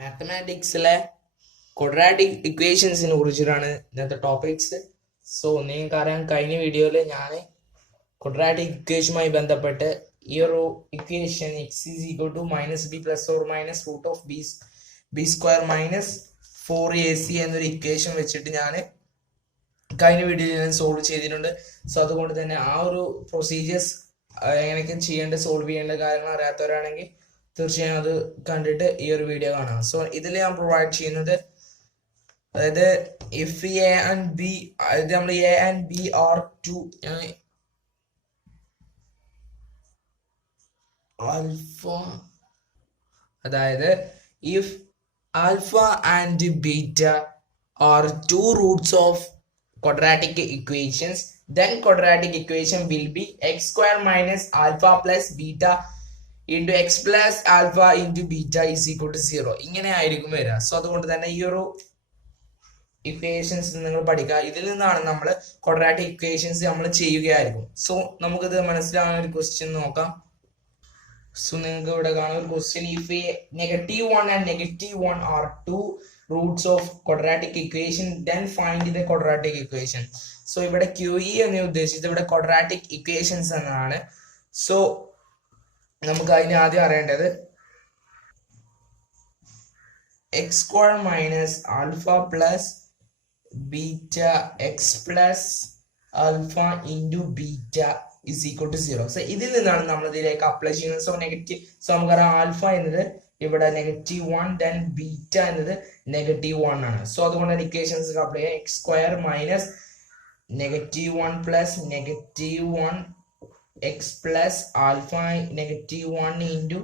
മാത്തമാറ്റിക്സിലെ quadratic ഇക്വേഷൻസിനെ കുറിച്ചിട്ടാണ് ഇന്നത്തെ topics. So നിങ്ങൾക്കറിയാം, കഴിഞ്ഞ വീഡിയോയിൽ ഞാൻ ക്വാഡ്രാറ്റിക് ഇക്വേഷനുമായി ബന്ധപ്പെട്ട് ഈ ഒരു equation x is equal to minus b plus or minus root of b square minus 4ac എന്നൊരു ഇക്വേഷൻ വെച്ചിട്ട് ഞാൻ കഴിഞ്ഞ വീഡിയോയിൽ ഞാൻ സോൾവ് ചെയ്തിട്ടുണ്ട്. സോ അതുകൊണ്ട് തന്നെ ആ ഒരു പ്രൊസീജിയേഴ്സ് എങ്ങനെയൊക്കെ ചെയ്യേണ്ടത്, സോൾവ് ചെയ്യേണ്ട കാര്യങ്ങൾ അറിയാത്തവരാണെങ്കിൽ തീർച്ചയായും അത് കണ്ടിട്ട് ഈ ഒരു വീഡിയോ കാണാം. സോ ഇതിൽ ഞാൻ പ്രൊവൈഡ് ചെയ്യുന്നത്, അതായത് ഇഫ് എ ആൻഡ് ബി, അതായത് നമ്മൾ A and B are two alpha, അതായത് if alpha and beta are two roots of quadratic equations, then quadratic equation will be x square minus alpha plus beta into x plus alpha into beta is equal to 0. ഇങ്ങനെ ആയിരിക്കും വരിക. So അതുകൊണ്ട് തന്നെ ഈ ഒരു equations നിങ്ങൾ പഠിക്കുക. ഇതിൽ നിന്നാണ് നമ്മൾ ക്വാഡ്രാറ്റിക് ഇക്വേഷൻസ് നമ്മൾ ചെയ്യുകയായിരിക്കും. സോ നമുക്കിത് മനസ്സിലാവുന്ന ഒരു ക്വസ്റ്റ്യൻ നോക്കാം. സോ നിങ്ങൾക്ക് ഇവിടെ കാണുന്ന ഒരു question, if -1 and -1 are two roots of quadratic equation, then find the quadratic equation. So ഇവിടെ QE എന്ന് ഉദ്ദേശിച്ചത് ഇവിടെ quadratic equations എന്നാണ്. സോ നമുക്ക് അതിന് ആദ്യം അറിയേണ്ടത് x square minus alpha plus beta x plus alpha into beta is equal to 0. So ഇതിൽ നിന്നാണ് നമ്മൾ ഇതിലേക്ക് അപ്ലൈ ചെയ്യുന്നത്. സോ നമുക്കറിയാം ആൽഫ എന്നത് ഇവിടെ -1, ദെൻ ബീറ്റ എന്നത് -1 ആണ്. സോ അതുകൊണ്ട് ഇക്വേഷൻസ് അപ്ലൈ ചെയ്യാം. X square minus -1 plus -1 x plus alpha -1 into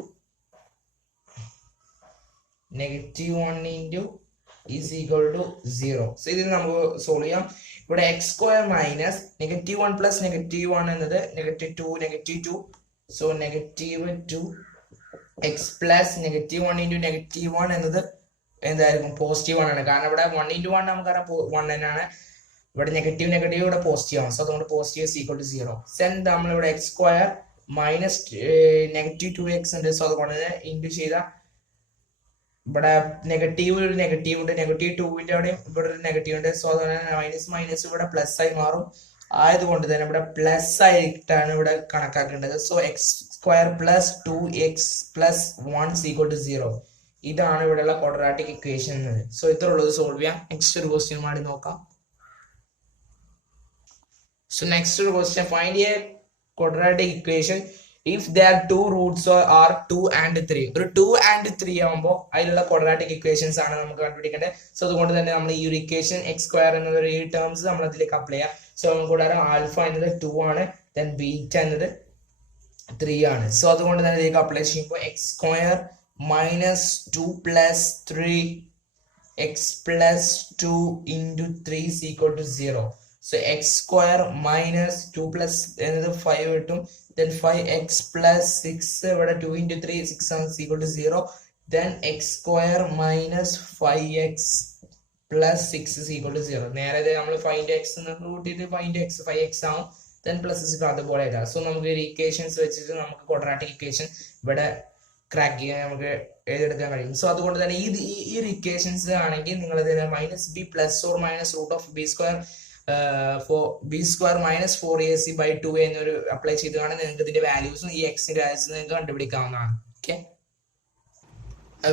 -1 is equal to 0. So ഇതിൽ നമുക്ക് സോൾവ് ചെയ്യാം. ഇവിടെ എക്സ് സ്ക്വയർ മൈനസ് -1 പ്ലസ് -1 എന്നത് -2. സോ -2 എക്സ് പ്ലസ് -1 ഇൻറ്റു -1 എന്നത് എന്തായിരിക്കും? പോസിറ്റീവ് ആണ്. കാരണം ഇവിടെ 1 ഇൻറ്റു 1 നമുക്കറിയാം 1 തന്നെയാണ്. ഇവിടെ നെഗറ്റീവ് ഇവിടെ പോസിറ്റീവ് ആണ്. സോ അതുകൊണ്ട് positive is equal to 0. Then നമ്മളിവിടെ എക്സ് സ്ക്വയർ മൈനസ് -2x ഉണ്ട്. സോ അതുകൊണ്ട് തന്നെ ഇൻറ്റു ചെയ്ത ഇവിടെ നെഗറ്റീവ് ഉണ്ട്, -2ന്റെ അവിടെയും ഇവിടെ ഒരു നെഗറ്റീവ് ഉണ്ട്. സോ അതുകൊണ്ട് മൈനസ് ഇവിടെ പ്ലസ് ആയി മാറും. ആയതുകൊണ്ട് തന്നെ ഇവിടെ പ്ലസ് ആയിട്ടാണ് ഇവിടെ കണക്കാക്കേണ്ടത്. So x square plus 2x plus 1 equal to 0. ഇതാണ് ഇവിടെയുള്ള ക്വാഡ്രാറ്റിക് ഇക്വേഷൻ എന്നത്. സോ ഇത്ര ഉള്ളത് സോൾവ് ചെയ്യാം. നെക്സ്റ്റ് ഒരു ക്വസ്റ്റ്യൻ മാറി നോക്കാം. സോ നെക്സ്റ്റ് ഒരു question, find A quadratic equation if there two roots are 2 and 3. ഒരു 2 and 3 ആകുമ്പോൾ അതിലുള്ള ക്വാഡ്രാറ്റിക് ഇക്വേഷൻസ് ആണ് നമുക്ക് കണ്ടുപിടിക്കേണ്ടത്. സോ അതുകൊണ്ട് തന്നെ നമ്മൾ ഈ ഒരു ഇക്വേഷൻ എക്സ് സ്ക്വയർ എന്ന ഈ ടേംസ് നമ്മൾ അതിലേക്ക് അപ്ലൈ ചെയ്യാം. സോ നമുക്കിവിടെ ആൽഫ എന്നത് 2 ആണ്, ദെൻ ബീറ്റ എന്നത് 3 ആണ്. സോ അതുകൊണ്ട് തന്നെ ഇതിലേക്ക് അപ്ലൈ ചെയ്യുമ്പോൾ X square minus 2 plus 3 X plus 2 into 3 is equal to 0. So x square minus 2 plus എന്നത് 5 കിട്ടും. Then 5x plus 6, ഇവിടെ 2 into 3 6 ആണ്, equal to 0. Then x square minus 5x plus 6 is equal to 0. നേരെ നമ്മൾ find x കൂട്ടിയിട്ട് find x 5x ആവും. then plus അതുപോലെ എഴുതാം. സോ നമുക്ക് ഇക്വേഷൻസ് വെച്ചിട്ട് നമുക്ക് ക്വാഡ്രാറ്റിക് ഇക്വേഷൻ ഇവിടെ ക്രാക്ക് ചെയ്യാൻ നമുക്ക് എഴുതിയെടുക്കാൻ കഴിയും. സോ അതുകൊണ്ട് തന്നെ ഈ ഇക്വേഷൻസ് ആണെങ്കിൽ നിങ്ങൾ -b plus or minus root of b square b square minus 4ac by 2 എന്നൊരു അപ്ലൈ ചെയ്താണ് നിങ്ങൾക്ക് ഇതിന്റെ വാല്യൂസും ഈ എക്സിന്റെ വാല്യൂസും നിങ്ങൾക്ക് കണ്ടുപിടിക്കാവുന്നതാണ്. ഓക്കെ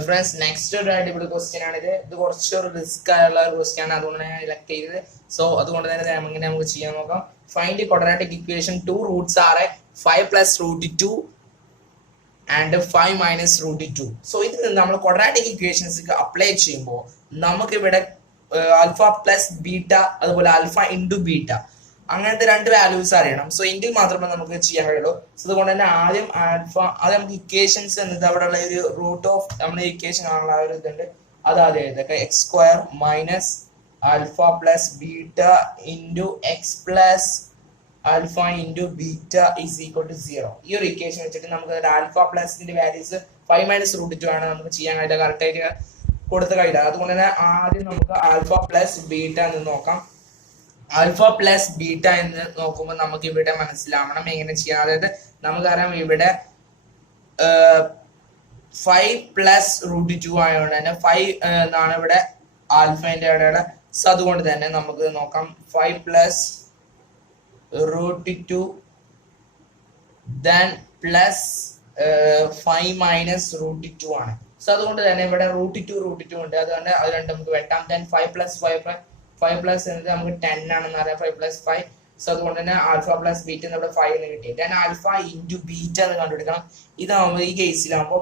ഫ്രണ്ട്സ്, നെക്സ്റ്റ് ഒരു അടിപൊളി ക്വസ്റ്റ്യൻ ആണിത്. ഇത് കുറച്ചൊരു റിസ്ക് ആയുള്ള ഒരു ക്വസ്റ്റ്യൻ ആണ്, അതുകൊണ്ട് ഞാൻ സെലക്ട് ചെയ്തത്. സോ അതുകൊണ്ട് തന്നെ എങ്ങനെ നമുക്ക് ചെയ്യാൻ നോക്കാം. Find the quadratic equation. 2 roots are 5 plus √2 and 5 minus √2. So ഇതിൽ നിന്ന് നമ്മൾ ക്വാഡ്രാറ്റിക് ഇക്വേഷൻസ് അപ്ലൈ ചെയ്യുമ്പോൾ നമുക്ക് ഇവിടെ ആൽഫ പ്ലസ് ബീറ്റ, അതുപോലെ ആൽഫ ഇൻറ്റു ബീറ്റ, അങ്ങനത്തെ 2 വാല്യൂസ് അറിയണം. സോ എങ്കിൽ മാത്രമേ നമുക്ക് ചെയ്യാൻ കഴിയുള്ളൂ. സോ അതുകൊണ്ട് തന്നെ ആദ്യം നമുക്ക് ഇക്വേഷൻസ് എന്നത് അവിടെ ഉള്ള ഒരു റൂട്ട് ഓഫ് നമ്മുടെ ഇക്വേഷൻ ആണുള്ള ഒരു ഇതുണ്ട്, അത് ആദ്യം എഴുതൊക്കെ. X square minus alpha plus beta into X plus alpha into beta is equal to 0. ഈ ഒരു ഇക്വേഷൻ വെച്ചിട്ട് നമുക്ക് ആൽഫ പ്ലസിന്റെ വാല്യൂസ് 5 മൈനസ് √2 ആണ് നമുക്ക് ചെയ്യാൻ കഴിയുക, കറക്റ്റ് ആയിട്ട് കൊടുത്ത കഴിയില്ല. അതുകൊണ്ട് തന്നെ ആദ്യം നമുക്ക് ആൽഫ പ്ലസ് ബീറ്റ എന്ന് നോക്കാം. ആൽഫ പ്ലസ് ബീറ്റ എന്ന് നോക്കുമ്പോൾ നമുക്ക് ഇവിടെ മനസ്സിലാവണം എങ്ങനെ ചെയ്യാം. അതായത് നമുക്കറിയാം ഇവിടെ 5 പ്ലസ് റൂട്ട് 2 ആയതുകൊണ്ട് തന്നെ 5 എന്നാണ് ഇവിടെ ആൽഫേന്റെ ഇടയുടെ. സോ അതുകൊണ്ട് തന്നെ നമുക്ക് നോക്കാം 5 plus root 2 then plus 5 minus root 2 ആണ്. സോ അതുകൊണ്ട് തന്നെ ഇവിടെ റൂട്ട് 2 ഉണ്ട്, അതുകൊണ്ട് അത് രണ്ട് നമുക്ക് വെട്ടാം. ദെൻ 5 പ്ലസ് 5 പ്ലസ് എന്നത് നമുക്ക് 10 ആണെന്ന് അറിയാം. 5 പ്ലസ് 5. സോ അതുകൊണ്ട് തന്നെ ആൽഫ പ്ലസ് ബീറ്റ നമ്മുടെ 5 എന്ന് കിട്ടി. ദെൻ ആൽഫ ഇൻറ്റു ബീറ്റ എന്ന് കണ്ടുപിടിക്കണം. ഇതാകുമ്പോൾ ഈ കേസിലാകുമ്പോൾ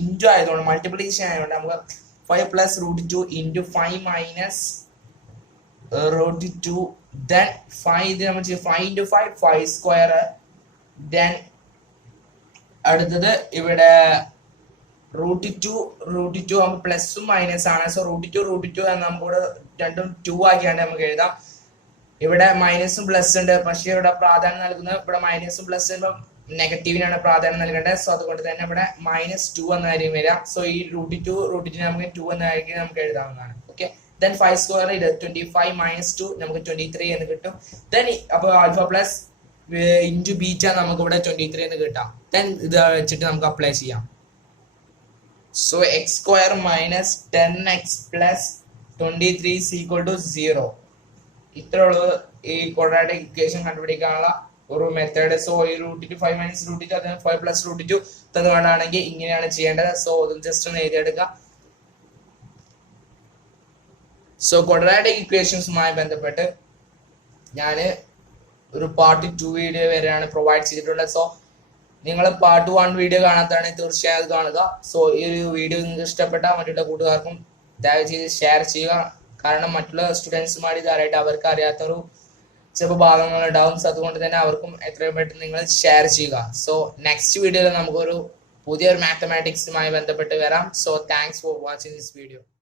ഇൻറ്റു ആയതുകൊണ്ട് മൾട്ടിപ്ലിക്കേഷൻ ആയതുകൊണ്ട് നമുക്ക് 5 plus root 2 into 5 minus root 2 then 5 ഇത് നമ്മൾ 5 ഇൻറ്റു 5 സ്ക്വയർ. ദെൻ അടുത്തത് ഇവിടെ റൂട്ട് 2 ആകുമ്പോൾ പ്ലസും മൈനസ് ആണ്. സോ റൂട്ട് 2 നമുക്ക് രണ്ടും 2 ആക്കിയാണ്ട് നമുക്ക് എഴുതാം. ഇവിടെ മൈനസും പ്ലസ് ഉണ്ട്, പക്ഷെ ഇവിടെ പ്രാധാന്യം നൽകുന്നത് ഇവിടെ മൈനസും പ്ലസ് നെഗറ്റീവിനാണ് പ്രാധാന്യം നൽകേണ്ടത്. സോ അതുകൊണ്ട് തന്നെ ഇവിടെ -2 എന്നായിരിക്കും വരിക. സോ ഈ റൂട്ട് 2 നമുക്ക് 2 എന്നായിരിക്കും നമുക്ക് എഴുതാവുന്നതാണ്. ഓക്കെ. ദെൻ 5 സ്ക്വയർ 25 മൈനസ് 2 നമുക്ക് 23 എന്ന് കിട്ടും. ദെൻ അപ്പോൾ ആൽഫ പ്ലസ് ഇൻറ്റു ബീറ്റ നമുക്ക് ഇവിടെ 23 എന്ന് കിട്ടാം. ദെൻ ഇത് വെച്ചിട്ട് നമുക്ക് അപ്ലൈ ചെയ്യാം. So x square minus 10x plus 23 is equal to 0. ഇത്രയുള്ളൂ ഈ ക്വാഡ്രാറ്റിക് ഇക്വേഷൻ കണ്ടുപിടിക്കാനുള്ള ഒരു മെത്തേഡ്. സോ ഈ റൂട്ട് 5 മൈനസ് റൂട്ട് 2 അതിന് 5 പ്ലസ് റൂട്ട് 2 തന്നുകൊണ്ടാണെങ്കിൽ ഇങ്ങനെയാണ് ചെയ്യേണ്ടത്. സോ ജസ്റ്റ് ഒന്ന് എഴുതിയെടുക്കുക. സോ ക്വാഡ്രാറ്റിക് ഇക്വേഷൻസുമായി ബന്ധപ്പെട്ട് ഞാൻ ഒരു പാർട്ട് 2 വീഡിയോ വരെയാണ് പ്രൊവൈഡ് ചെയ്തിട്ടുള്ളത്. സോ നിങ്ങൾ പാർട്ട് 1 വീഡിയോ കാണാത്തതാണ് തീർച്ചയായും അത് കാണുക. സോ ഈ ഒരു വീഡിയോ നിങ്ങൾക്ക് ഇഷ്ടപ്പെട്ട മറ്റുള്ള കൂട്ടുകാർക്കും ദയവ് ചെയ്ത് ഷെയർ ചെയ്യുക. കാരണം മറ്റുള്ള സ്റ്റുഡൻസുമായിട്ട് ഇതായിട്ട് അവർക്ക് അറിയാത്തൊരു ചില ഭാഗങ്ങൾ ഉണ്ടാവും. സോ അതുകൊണ്ട് തന്നെ അവർക്കും എത്രയും പെട്ടെന്ന് നിങ്ങൾ ഷെയർ ചെയ്യുക. സോ നെക്സ്റ്റ് വീഡിയോയിൽ നമുക്കൊരു പുതിയൊരു മാത്തമാറ്റിക്സുമായി ബന്ധപ്പെട്ട് വരാം. So thanks for watching this video.